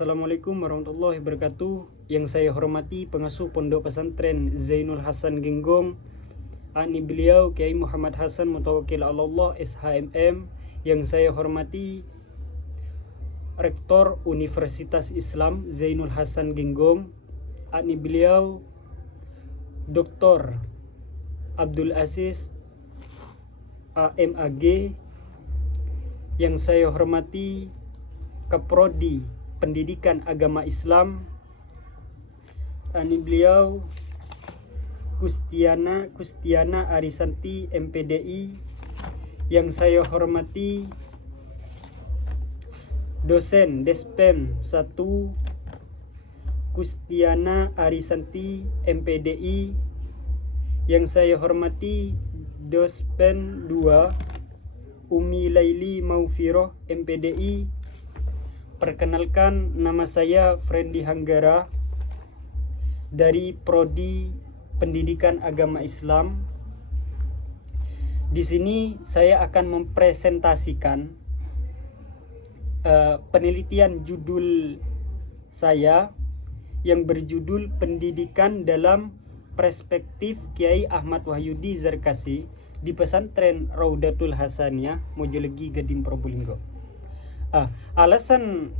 Assalamualaikum warahmatullahi wabarakatuh. Yang saya hormati pengasuh Pondok Pesantren Zainul Hasan Genggong, ani beliau Kiai Muhammad Hasan Mutawakkil Allah SHMM. Yang saya hormati Rektor Universitas Islam Zainul Hasan Genggong, ani beliau Dr. Abdul Aziz AMAG. Yang saya hormati Kaprodi Pendidikan Agama Islam, ani beliau Kustiana Arisanti MPDI. Yang saya hormati dosen Despem 1 Kustiana Arisanti MPDI. Yang saya hormati Dospen 2 Umi Laili Maufiroh MPDI. Perkenalkan, nama saya Freddy Hanggara dari Prodi Pendidikan Agama Islam. Di sini saya akan mempresentasikan penelitian judul saya yang berjudul Pendidikan dalam Perspektif Kiai Ahmad Wahyudi Zarkasi di Pesantren Raudatul Hasaniyah, Mojolegi, Gading, Probolinggo. Alasan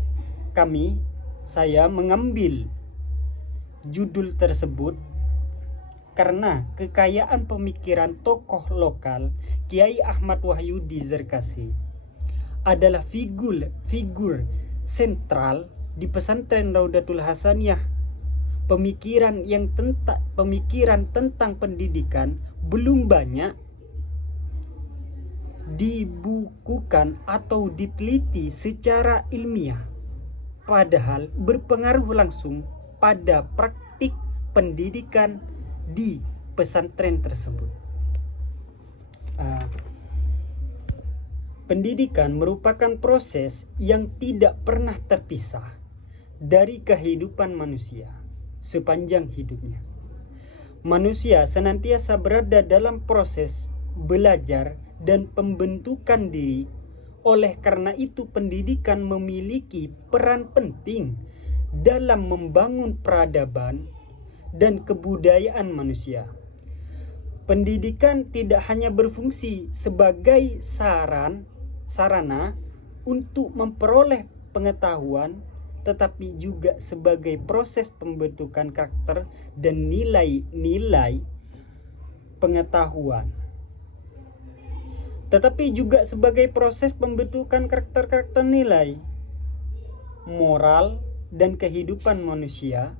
saya mengambil judul tersebut karena kekayaan pemikiran tokoh lokal Kiai Ahmad Wahyudi Zarkasi adalah figur sentral di Pesantren Raudatul Hasaniyah. Pemikiran tentang pendidikan belum banyak dibukukan atau diteliti secara ilmiah, padahal berpengaruh langsung pada praktik pendidikan di pesantren tersebut. Pendidikan merupakan proses yang tidak pernah terpisah dari kehidupan manusia sepanjang hidupnya. Manusia senantiasa berada dalam proses belajar dan pembentukan diri. Oleh karena itu, pendidikan memiliki peran penting dalam membangun peradaban dan kebudayaan manusia. Pendidikan tidak hanya berfungsi sebagai sarana untuk memperoleh pengetahuan, tetapi juga sebagai proses pembentukan karakter dan nilai-nilai pengetahuan. Tetapi juga sebagai proses pembentukan karakter nilai, moral, dan kehidupan manusia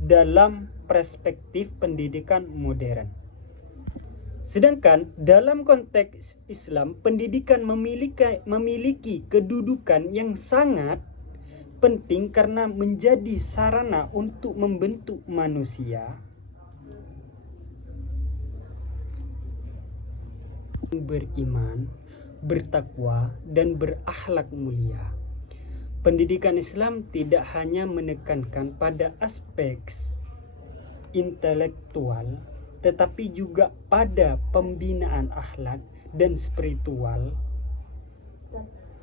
dalam perspektif pendidikan modern. Sedangkan dalam konteks Islam, pendidikan memiliki kedudukan yang sangat penting karena menjadi sarana untuk membentuk manusia beriman, bertakwa, dan berakhlak mulia. Pendidikan Islam tidak hanya menekankan pada aspek intelektual, tetapi juga pada pembinaan akhlak dan spiritual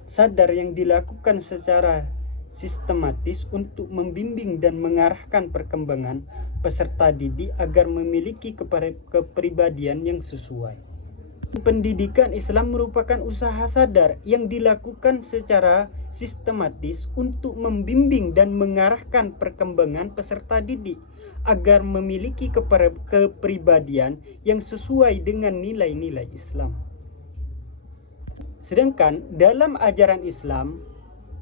sadar yang dilakukan secara sistematis untuk membimbing dan mengarahkan perkembangan peserta didik agar memiliki kepribadian yang sesuai. Pendidikan Islam merupakan usaha sadar yang dilakukan secara sistematis untuk membimbing dan mengarahkan perkembangan peserta didik agar memiliki kepribadian yang sesuai dengan nilai-nilai Islam. Sedangkan dalam ajaran Islam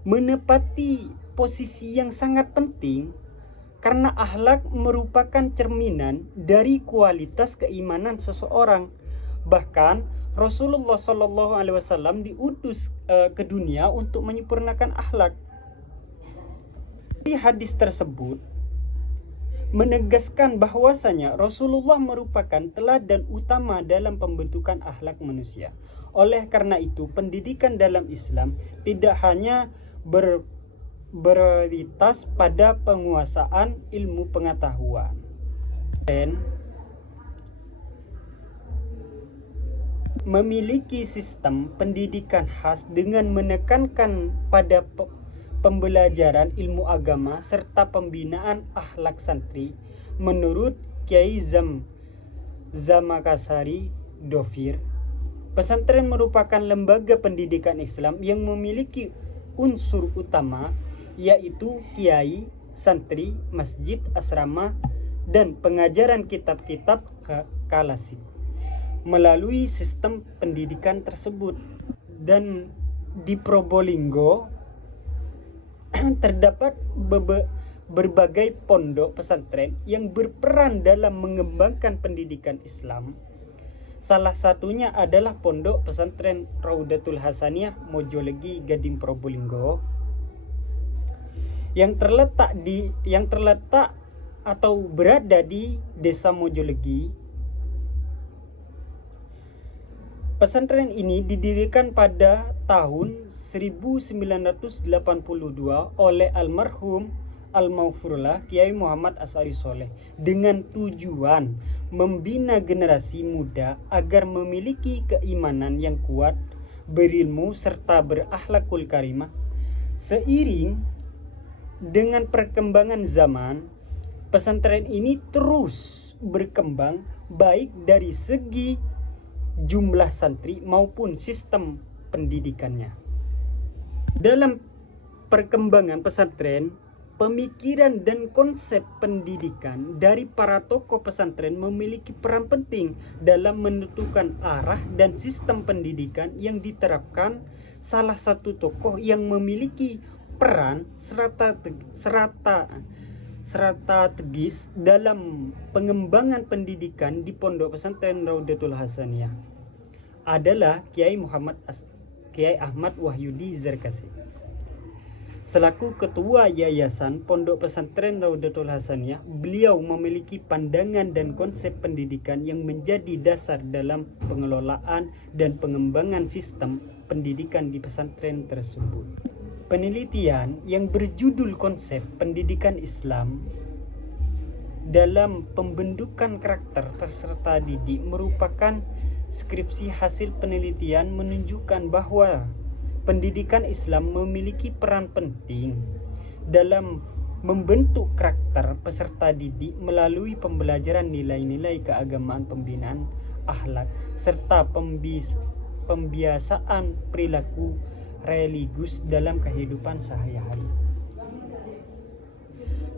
menepati posisi yang sangat penting karena akhlak merupakan cerminan dari kualitas keimanan seseorang. Bahkan Rasulullah SAW diutus ke dunia untuk menyempurnakan akhlak. Di hadis tersebut menegaskan bahwasanya Rasulullah merupakan teladan utama dalam pembentukan akhlak manusia. Oleh karena itu, pendidikan dalam Islam tidak hanya berprioritas pada penguasaan ilmu pengetahuan, memiliki sistem pendidikan khas dengan menekankan pada pembelajaran ilmu agama serta pembinaan akhlak santri. Menurut Kiai Zamakasari Dofir, pesantren merupakan lembaga pendidikan Islam yang memiliki unsur utama yaitu kiai, santri, masjid, asrama, dan pengajaran kitab-kitab klasik. Melalui sistem pendidikan tersebut, dan di Probolinggo terdapat berbagai pondok pesantren yang berperan dalam mengembangkan pendidikan Islam. Salah satunya adalah Pondok Pesantren Raudatul Hasaniyah Mojolegi Gading Probolinggo yang terletak atau berada di Desa Mojolegi. Pesantren ini didirikan pada tahun 1982 oleh almarhum Al-Maghfurullah Kiai Muhammad As'ari Soleh dengan tujuan membina generasi muda agar memiliki keimanan yang kuat, berilmu serta berakhlakul karimah. Seiring dengan perkembangan zaman, pesantren ini terus berkembang baik dari segi jumlah santri maupun sistem pendidikannya. Dalam perkembangan pesantren, pemikiran dan konsep pendidikan dari para tokoh pesantren memiliki peran penting dalam menentukan arah dan sistem pendidikan yang diterapkan. Salah satu tokoh yang memiliki peran strategis dalam pengembangan pendidikan di Pondok Pesantren Raudatul Hasaniyah adalah Kiai Ahmad Wahyudi Zarkasi. Selaku ketua Yayasan Pondok Pesantren Raudatul Hasaniyah, beliau memiliki pandangan dan konsep pendidikan yang menjadi dasar dalam pengelolaan dan pengembangan sistem pendidikan di pesantren tersebut. Penelitian yang berjudul Konsep Pendidikan Islam dalam pembentukan karakter peserta didik merupakan skripsi hasil penelitian menunjukkan bahwa pendidikan Islam memiliki peran penting dalam membentuk karakter peserta didik melalui pembelajaran nilai-nilai keagamaan, pembinaan akhlak, serta pembiasaan perilaku religius dalam kehidupan sehari-hari.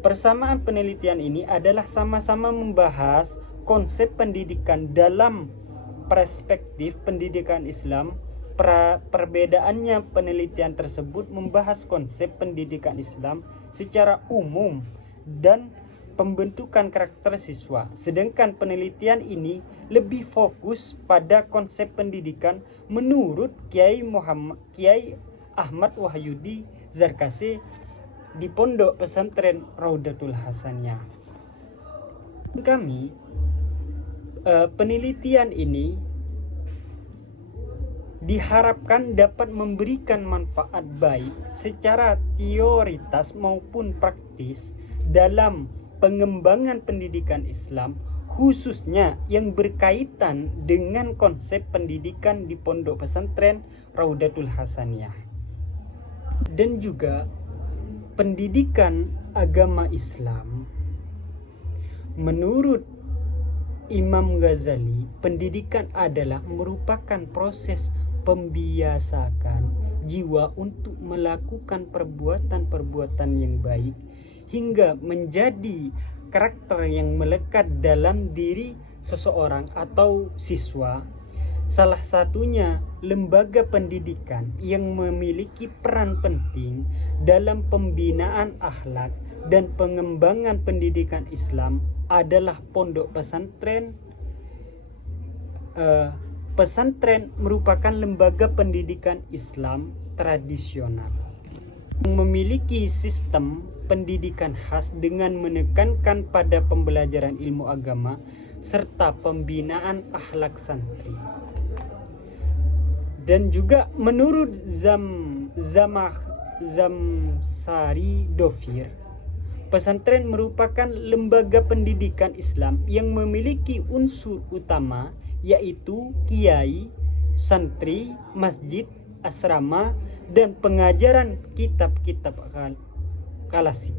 Persamaan penelitian ini adalah sama-sama membahas konsep pendidikan dalam perspektif pendidikan Islam. Perbedaannya, penelitian tersebut membahas konsep pendidikan Islam secara umum dan pembentukan karakter siswa, sedangkan penelitian ini lebih fokus pada konsep pendidikan menurut Kiai Ahmad Wahyudi Zarkasi di Pondok Pesantren Raudatul Hasaniyah. Penelitian ini diharapkan dapat memberikan manfaat baik secara teoritas maupun praktis dalam pengembangan pendidikan Islam, khususnya yang berkaitan dengan konsep pendidikan di Pondok Pesantren Raudatul Hasaniyah. Dan juga pendidikan agama Islam. Menurut Imam Ghazali, pendidikan adalah merupakan proses pembiasakan jiwa untuk melakukan perbuatan-perbuatan yang baik hingga menjadi karakter yang melekat dalam diri seseorang atau siswa. Salah satunya lembaga pendidikan yang memiliki peran penting dalam pembinaan akhlak dan pengembangan pendidikan Islam adalah Pondok Pesantren. Pesantren merupakan lembaga pendidikan Islam tradisional yang memiliki sistem pendidikan khas dengan menekankan pada pembelajaran ilmu agama serta pembinaan akhlak santri. Dan juga menurut Zamsari Dofir, pesantren merupakan lembaga pendidikan Islam yang memiliki unsur utama yaitu kiai, santri, masjid, asrama, dan pengajaran kitab-kitab klasik.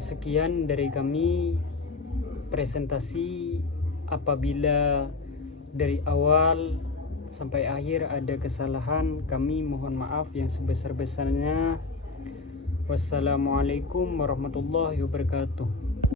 Sekian dari kami presentasi. Apabila dari awal sampai akhir ada kesalahan, kami mohon maaf yang sebesar-besarnya. Wassalamualaikum warahmatullahi wabarakatuh.